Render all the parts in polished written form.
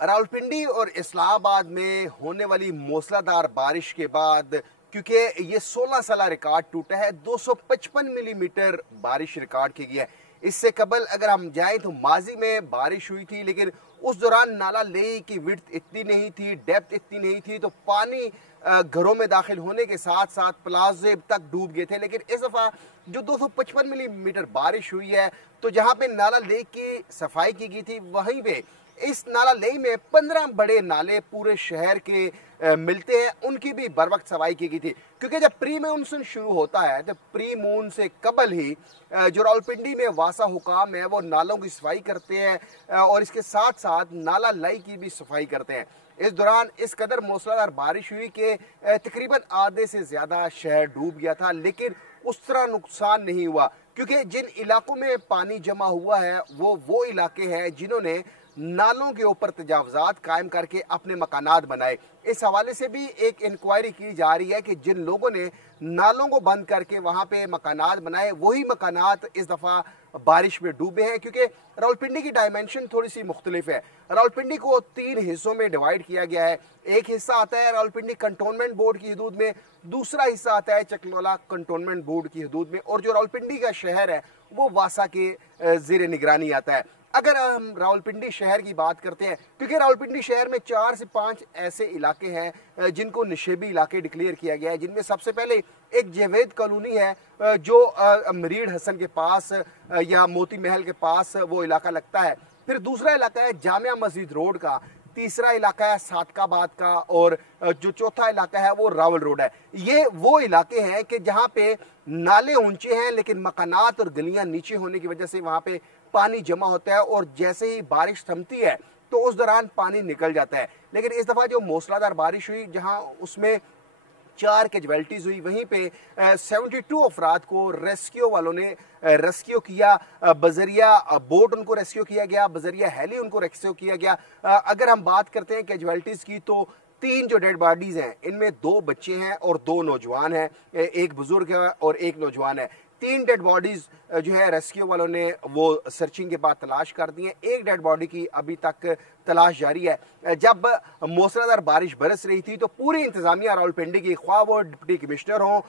रावलपिंडी और इस्लामाबाद में होने वाली मूसलाधार बारिश के बाद, क्योंकि ये 16 साल रिकॉर्ड टूटा है, 255 मिलीमीटर बारिश रिकॉर्ड की गई है। इससे कबल अगर हम जाएं तो माजी में बारिश हुई थी, लेकिन उस दौरान नाला लेई की विड्थ इतनी नहीं थी, डेप्थ इतनी नहीं थी, तो पानी घरों में दाखिल होने के साथ साथ प्लाजे तक डूब गए थे। लेकिन इस दफा जो 255 मिलीमीटर बारिश हुई है, तो जहां पे नाला लेक की सफाई की गई थी, वहीं पे इस नाला लेई में 15 बड़े नाले पूरे शहर के मिलते हैं, उनकी भी बर वक्त सफाई की गई थी। क्योंकि जब प्री मानसून शुरू होता है तो प्री मून से कबल ही जो रावलपिंडी में वासा हुकाम है वो नालों की सफाई करते हैं और इसके साथ साथ नाला लाई की भी सफाई करते हैं। इस दौरान इस कदर मूसलाधार बारिश हुई कि तकरीबन आधे से ज्यादा शहर डूब गया था, लेकिन उस तरह नुकसान नहीं हुआ, क्योंकि जिन इलाकों में पानी जमा हुआ है वो इलाके हैं जिन्होंने नालों के ऊपर तजावजात कायम करके अपने मकानात बनाए। इस हवाले से भी एक इंक्वायरी की जा रही है कि जिन लोगों ने नालों को बंद करके वहां पे मकानात बनाए, वही मकानात इस दफा बारिश में डूबे हैं। क्योंकि रावलपिंडी की डायमेंशन थोड़ी सी मुख्तलिफ है। रावलपिंडी को 3 हिस्सों में डिवाइड किया गया है। एक हिस्सा आता है रावलपिंडी कंटोनमेंट बोर्ड की हदूद में, दूसरा हिस्सा आता है चकलोला कंटोनमेंट बोर्ड की हदूद में, और जो रावलपिंडी का शहर है वो वासा के ज़ेर निगरानी आता है। अगर हम रावलपिंडी शहर की बात करते हैं, क्योंकि रावलपिंडी शहर में 4 से 5 ऐसे इलाके हैं जिनको निशेबी इलाके डिक्लेयर किया गया है, जिनमें सबसे पहले एक जावेद कॉलोनी है जो मरीड हसन के पास या मोती महल के पास वो इलाका लगता है। फिर दूसरा इलाका है जामिया मस्जिद रोड का, तीसरा इलाका है सादकाबाद का, और जो चौथा इलाका है वो रावल रोड है। ये वो इलाके हैं कि जहाँ पे नाले ऊंचे हैं लेकिन मकानात और गलियां नीचे होने की वजह से वहां पे पानी जमा होता है, और जैसे ही बारिश थमती है तो उस दौरान पानी निकल जाता है। लेकिन इस दफा जो मूसलाधार बारिश हुई, जहां उसमें 4 कैजुअल्टीज हुई, वहीं पे 72 अफराद को रेस्क्यू वालों ने रेस्क्यू किया। बजरिया बोट उनको रेस्क्यू किया गया, बजरिया हेली उनको रेस्क्यू किया गया। अगर हम बात करते हैं कैजुअल्टीज की, तो 3 जो डेड बॉडीज हैं, इनमें 2 बच्चे हैं और 2 नौजवान हैं, एक बुजुर्ग है और एक नौजवान है। 3 डेड बॉडीज जो है रेस्क्यू वालों ने वो सर्चिंग के बाद तलाश कर दी है। एक डेड बॉडी की अभी तक तलाश जारी है। जब मूसलाधार बारिश बरस रही थी तो पूरी इंतजामिया रावलपिंडी की, ख्वाह वो डिप्टी कमिश्नर हो,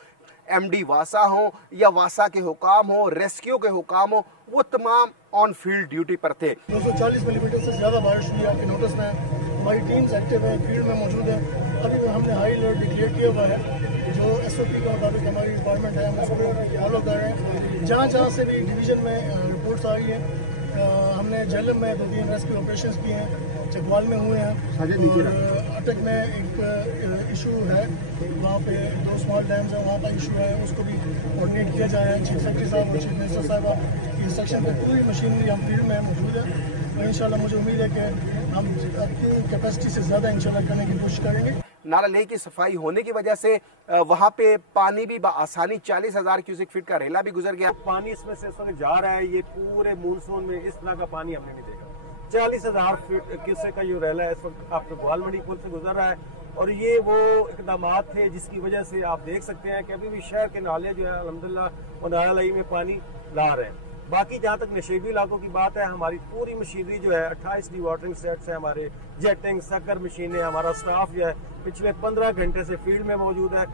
MD वासा हो या वासा के हुकाम हो, रेस्क्यू के हुकाम हो, वो तमाम ऑन फील्ड ड्यूटी पर थे। 240 मिलीमीटर से ज्यादा बारिश हुई आपके नोटिस में। हमारी टीम्स एक्टिव है, फील्ड में मौजूद है। अभी हमने हाई अलर्ट डिक्लेयर किया हुआ है। जो SOP के मुताबिक हमारी डिपार्टमेंट है, हम उसको फॉलो कर रहे हैं। जहाँ जहाँ से भी डिवीजन में रिपोर्ट्स आ रही है, हमने झेलम में 2-3 रेस्क्यू ऑपरेशंस किए हैं, चकवाल में हुए हैं, और अटक में एक इशू है, वहाँ पे 2 स्मॉल डैम्स हैं, वहाँ का इशू है, उसको भी कोऑर्डिनेट किया जा रहा है। चीफ सेक्रेटरी साहब और चीफ मिनिस्टर साहब की इंस्ट्रक्शन पर पूरी मशीनरी हम फील्ड में मौजूद है। तो इंशाल्लाह मुझे उम्मीद है कि हम अपनी कैपेसिटी से ज़्यादा इंशाल्लाह करने की कोशिश करेंगे। नाला लेक की सफाई होने की वजह से वहाँ पे पानी भी आसानी 40,000 क्यूसेक फीट का रेला भी गुजर गया। पानी इसमें से इस वक्त जा रहा है, ये पूरे मानसून में इस तरह का पानी हमने नहीं देखा। 40,000 फीट क्यूसेक का जो रेला है इस वक्त आपके ग्वालमंडी पुल से गुजर रहा है, और ये वो इकदाम थे जिसकी वजह से आप देख सकते हैं कि अभी भी शहर के नाले जो है अल्हम्दुलिल्लाह वो नाला लाई में पानी ला रहे हैं। बाकी जहाँ तक नशेबी इलाकों की बात है, हमारी पूरी मशीनरी जो है 28 डी वाटरिंग सेट्स है, हमारे जेटिंग सकर मशीनें, हमारा स्टाफ जो है पिछले 15 घंटे से फील्ड में मौजूद है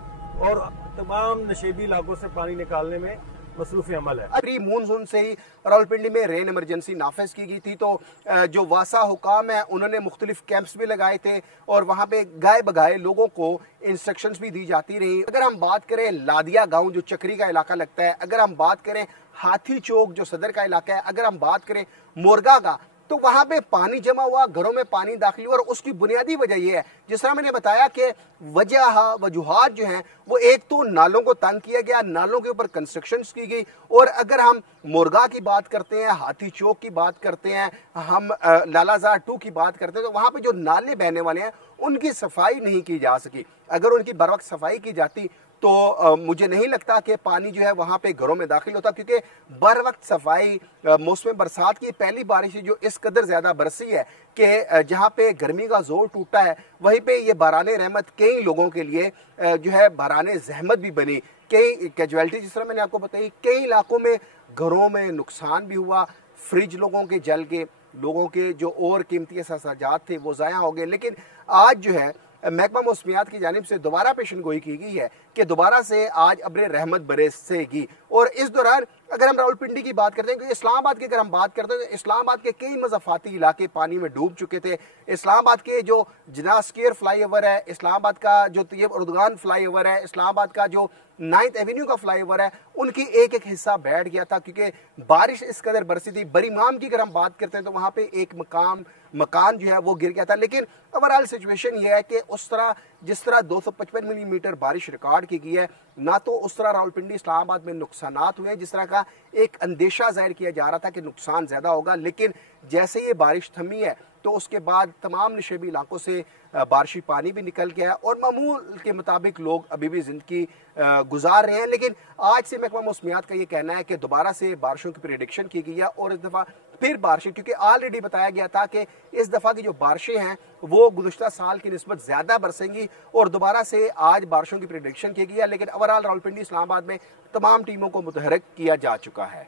और तमाम नशेबी इलाकों से पानी निकालने में मसरूफ़ अमल है। प्री मानसून से ही रावलपिंडी में रेन इमरजेंसी नाफिज की गई थी, तो जो वासा हुकाम है उन्होंने मुख्तलिफ कैंप्स भी लगाए थे और वहाँ पे गाय बगाए लोगों को इंस्ट्रक्शंस भी दी जाती रही। अगर हम बात करें लादिया गांव जो चक्री का इलाका लगता है, अगर हम बात करें हाथी चौक जो सदर का इलाका है, अगर हम बात करें मोरगा का, तो वहां पे पानी जमा हुआ, घरों में पानी दाखिल हुआ, और उसकी बुनियादी वजह यह है, जिस तरह मैंने बताया कि वजूहात जो हैं वो एक तो नालों को तंग किया गया, नालों के ऊपर कंस्ट्रक्शन की गई, और अगर हम मोरगा की बात करते हैं, हाथी चौक की बात करते हैं, हम लालाजार 2 की बात करते हैं, तो वहां पे जो नाले बहने वाले हैं उनकी सफाई नहीं की जा सकी। अगर उनकी बर वक्त सफाई की जाती तो मुझे नहीं लगता कि पानी जो है वहां पे घरों में दाखिल होता, क्योंकि बर वक्त सफाई मौसम बरसात की पहली बारिश जो इस कदर ज्यादा बरसी है कि जहां पे गर्मी का जोर टूटा है, वहीं पे ये बाराने रहमत कई लोगों के लिए जो है बाराने जहमत भी बनी। कई कैजुअलिटी जिस तरह मैंने आपको बताई, कई इलाकों में घरों में नुकसान भी हुआ, फ्रिज लोगों के जल के, लोगों के जो और कीमती असाजात थे वो ज़ाया हो गए। लेकिन आज जो है महकमा मौसमियात की जानिब से दोबारा पेशन गोई की गई है कि दोबारा से आज अब्र रहमत बरसेगी। और इस दौरान अगर हम रावलपिंडी की बात करते हैं, इस्लामाबाद की अगर हम बात करते हैं तो इस्लामाबाद के कई मज़ाफ़ाती इलाके पानी में डूब चुके थे। इस्लामाबाद के जो जना स्क्वायर फ्लाई ओवर है, इस्लामाबाद का जो तैयब उर्दगान फ्लाई ओवर है, इस्लामाबाद का जो 9th एवेन्यू का फ्लाई ओवर है, उनकी एक एक हिस्सा बैठ गया था क्योंकि बारिश इस कदर बरसी थी। बरीमाम की अगर हम बात करते हैं तो वहाँ पे एक मकान जो है वो गिर गया था। लेकिन ओवरऑल सिचुएशन ये है कि उस तरह जिस तरह 255 मिलीमीटर बारिश रिकॉर्ड की गई है, ना तो उस तरह रावलपिंडी इस्लामाबाद में नुकसानात हुए जिस तरह का एक अंदेशा जाहिर किया जा रहा था कि नुकसान ज्यादा होगा। लेकिन जैसे ये बारिश थमी है तो उसके बाद तमाम नशेबी इलाकों से बारिशी पानी भी निकल गया है और मामूल के मुताबिक लोग अभी भी जिंदगी गुजार रहे हैं। लेकिन आज से महकमा मौसमियात का ये कहना है कि दोबारा से बारिशों की प्रेडिक्शन की गई है और इस दफ़ा फिर बारिशें, क्योंकि ऑलरेडी बताया गया था कि इस दफ़ा की जो बारिशें हैं वो गुज़श्ता साल की निस्बत ज़्यादा बरसेंगी और दोबारा से आज बारिशों की प्रेडिक्शन की गई है। लेकिन ओवरऑल रावलपिंडी इस्लामाबाद में तमाम टीमों को मुतहर्रिक किया जा चुका है।